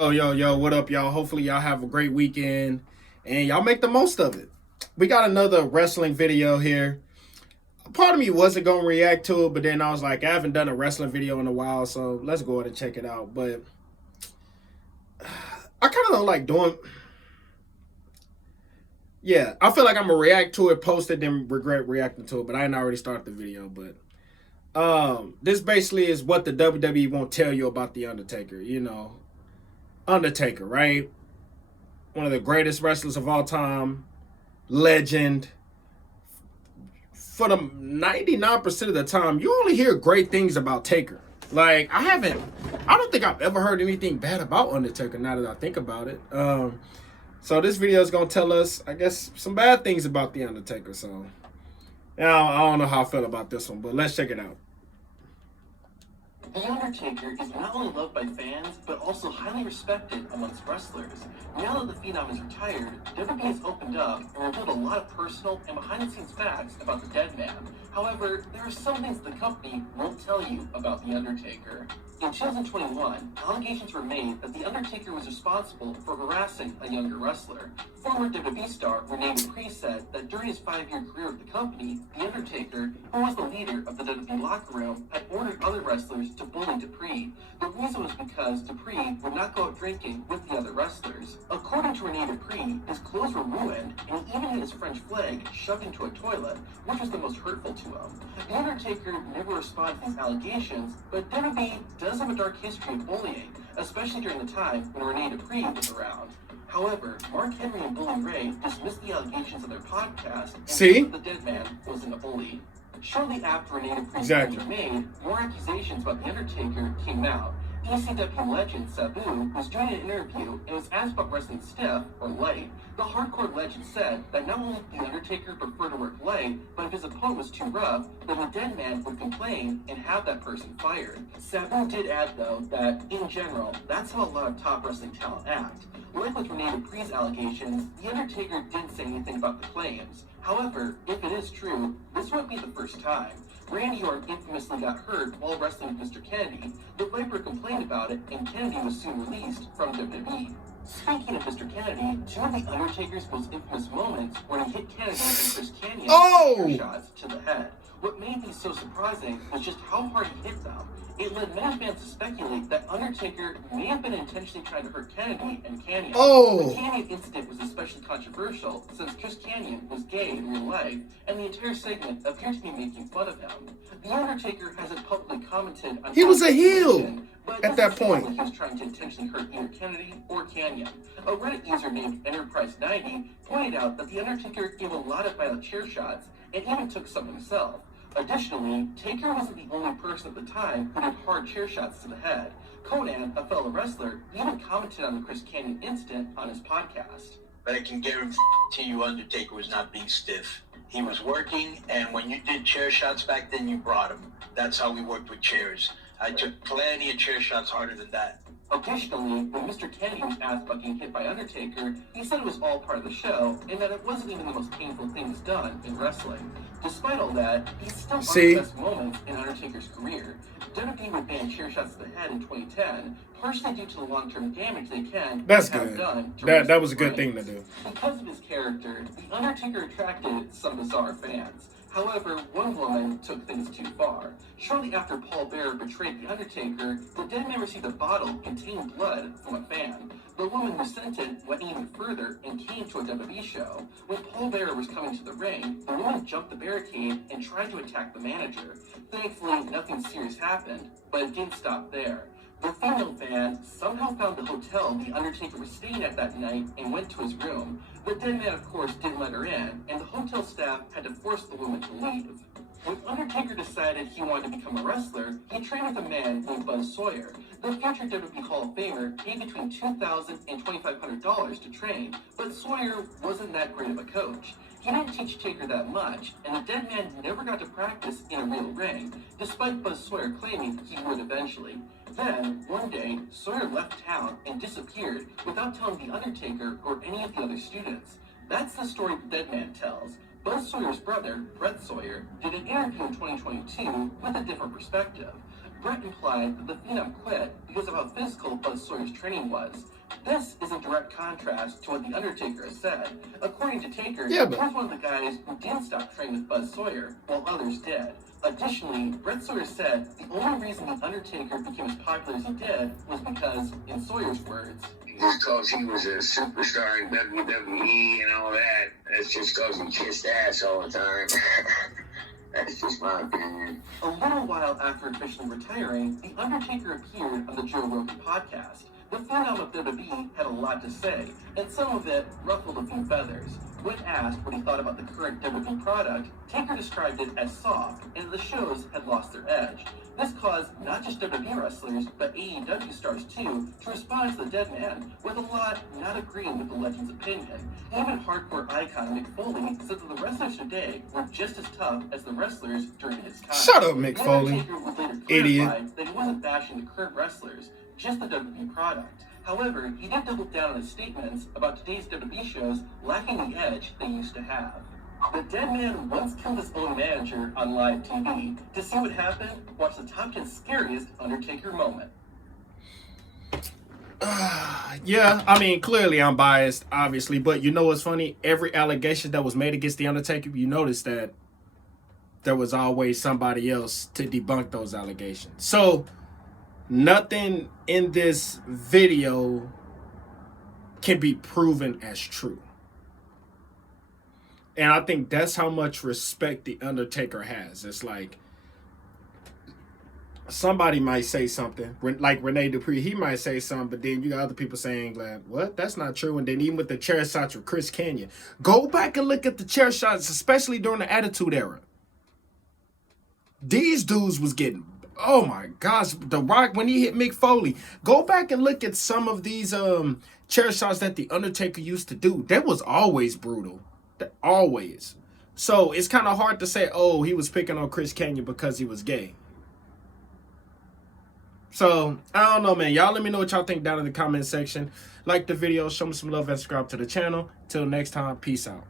Yo, what up, y'all? Hopefully, y'all have a great weekend and y'all make the most of it. We got another wrestling video here. Part of me wasn't going to react to it, but then I was like, I haven't done a wrestling video in a while, so let's go ahead and check it out. But I kind of don't like doing. Yeah, I feel like I'm going to react to it, post it, then regret reacting to it, but I ain't already started the video. But this basically is what the WWE won't tell you about The Undertaker. Undertaker, right? One of the greatest wrestlers of all time, legend. For the 99% of the time, you only hear great things about Taker. Like, I don't think I've ever heard anything bad about Undertaker now that I think about it. So this video is going to tell us, I guess, some bad things about The Undertaker. So, yeah, I don't know how I feel about this one, but let's check it out. The Undertaker is not only loved by fans, but also highly respected amongst wrestlers. Now that the Phenom is retired, WWE has opened up and revealed a lot of personal and behind-the-scenes facts about the dead man. However, there are some things the company won't tell you about The Undertaker. In 2021, allegations were made that The Undertaker was responsible for harassing a younger wrestler. Former WWE star Rene Dupree said that during his 5-year career with the company, The Undertaker, who was the leader of the WWE locker room, had ordered other wrestlers to bully Dupree. The reason was because Dupree would not go out drinking with the other wrestlers. According to Rene Dupree, his clothes were ruined, and he even had his French flag shoved into a toilet, which was the most hurtful to him. The Undertaker never responded to these allegations, but WWE does have a dark history of bullying, especially during the time when Rene Dupree was around. However, Mark Henry and Bully Ray dismissed the allegations of their podcast and said that the dead man wasn't a bully. Shortly after Rene Dupree's claims were made, more accusations about The Undertaker came out. ECW legend Sabu was doing an interview and was asked about wrestling stiff or light. The hardcore legend said that not only did The Undertaker prefer to work light, but if his opponent was too rough, then the dead man would complain and have that person fired. Sabu did add, though, that in general, that's how a lot of top wrestling talent act. Like with Rene Dupree's allegations, The Undertaker didn't say anything about the claims. However, if it is true, this won't be the first time. Randy Orton infamously got hurt while wrestling with Mr. Kennedy. The Viper complained about it, and Kennedy was soon released from WWE. Speaking of Mr. Kennedy, two of The Undertaker's most infamous moments were when he hit Kennedy and Chris Kanyon with shots to the head. What made these so surprising was just how hard he hit them. It led many fans to speculate that Undertaker may have been intentionally trying to hurt Kennedy and Kanyon. The Kanyon incident was especially controversial since Chris Kanyon was gay in real life, and the entire segment appeared to be making fun of him. The Undertaker hasn't publicly commented on he was a heel at that point. Like he was trying to intentionally hurt either Kennedy or Kanyon. A Reddit user named Enterprise90 pointed out that The Undertaker gave a lot of violent chair shots and even took some himself. Additionally, Taker wasn't the only person at the time who did hard chair shots to the head. Conan, a fellow wrestler, even commented on the Chris Kanyon incident on his podcast. But I can guarantee you Undertaker was not being stiff. He was working, and when you did chair shots back then, you brought him. That's how we worked with chairs. I took plenty of chair shots harder than that. Additionally, when Mr. Kennedy was asked about getting hit by Undertaker, he said it was all part of the show, and that it wasn't even the most painful thing he's done in wrestling. Despite all that, he's still one of the best moments in Undertaker's career. WWE would ban chair shots to the head in 2010, partially due to the long-term damage they can have done to that was a good thing to do. Because of his character, The Undertaker attracted some bizarre fans. However, one woman took things too far. Shortly after Paul Bearer betrayed The Undertaker, the dead man received a bottle containing blood from a fan. The woman who sent it went even further and came to a WWE show. When Paul Bearer was coming to the ring, the woman jumped the barricade and tried to attack the manager. Thankfully, nothing serious happened, but it didn't stop there. The female fan somehow found the hotel The Undertaker was staying at that night and went to his room. The dead man, of course, didn't let her in, and the hotel staff had to force the woman to leave. When Undertaker decided he wanted to become a wrestler, he trained with a man named Buzz Sawyer. The future WWE Hall of Famer paid between $2,000 and $2,500 to train, but Sawyer wasn't that great of a coach. He didn't teach Taker that much, and the dead man never got to practice in a real ring, despite Buzz Sawyer claiming he would eventually. Then, one day, Sawyer left town and disappeared without telling The Undertaker or any of the other students. That's the story the dead man tells. Buzz Sawyer's brother, Brett Sawyer, did an interview in 2022 with a different perspective. Brett implied that the Phenom quit because of how physical Buzz Sawyer's training was. This is in direct contrast to what The Undertaker has said. According to Taker, he was one of the guys who didn't stop training with Buzz Sawyer, while others did. Additionally, Brett Sawyer said the only reason The Undertaker became as popular as he did was because, in Sawyer's words, just because he was a superstar in WWE and all that, that's just because he kissed ass all the time. That's just my opinion. A little while after officially retiring, The Undertaker appeared on the Joe Rogan podcast. The Phenom of WWE had a lot to say, and some of it ruffled a few feathers. When asked what he thought about the current WWE product, Taker described it as soft, and the shows had lost their edge. This caused not just WWE wrestlers, but AEW stars too, to respond to the dead man, with a lot not agreeing with the legend's opinion. Even hardcore icon Mick Foley said that the wrestlers today were just as tough as the wrestlers during his time. Shut up, Mick Foley. Taker would later Idiot. clarify that he wasn't bashing the current wrestlers, just the WWE product. However, he did double down on his statements about today's WWE shows lacking the edge they used to have. The dead man once killed his own manager on live TV. To see what happened, watch the top 10 scariest Undertaker moment. Yeah, I mean, clearly I'm biased, obviously, but you know what's funny? Every allegation that was made against The Undertaker, you notice that there was always somebody else to debunk those allegations. So, nothing in this video can be proven as true. And I think that's how much respect The Undertaker has. It's like, somebody might say something, like Rene Dupree, he might say something, but then you got other people saying, like, what? That's not true. And then even with the chair shots with Chris Canyon, go back and look at the chair shots, especially during the Attitude Era. These dudes was getting, oh my gosh, The Rock, when he hit Mick Foley, go back and look at some of these chair shots that The Undertaker used to do. That was always brutal. Always. So it's kind of hard to say, oh, he was picking on Chris Canyon because he was gay. So, I don't know, man. Y'all let me know what y'all think down in the comment section. Like the video, show me some love, and subscribe to the channel. Till next time, peace out.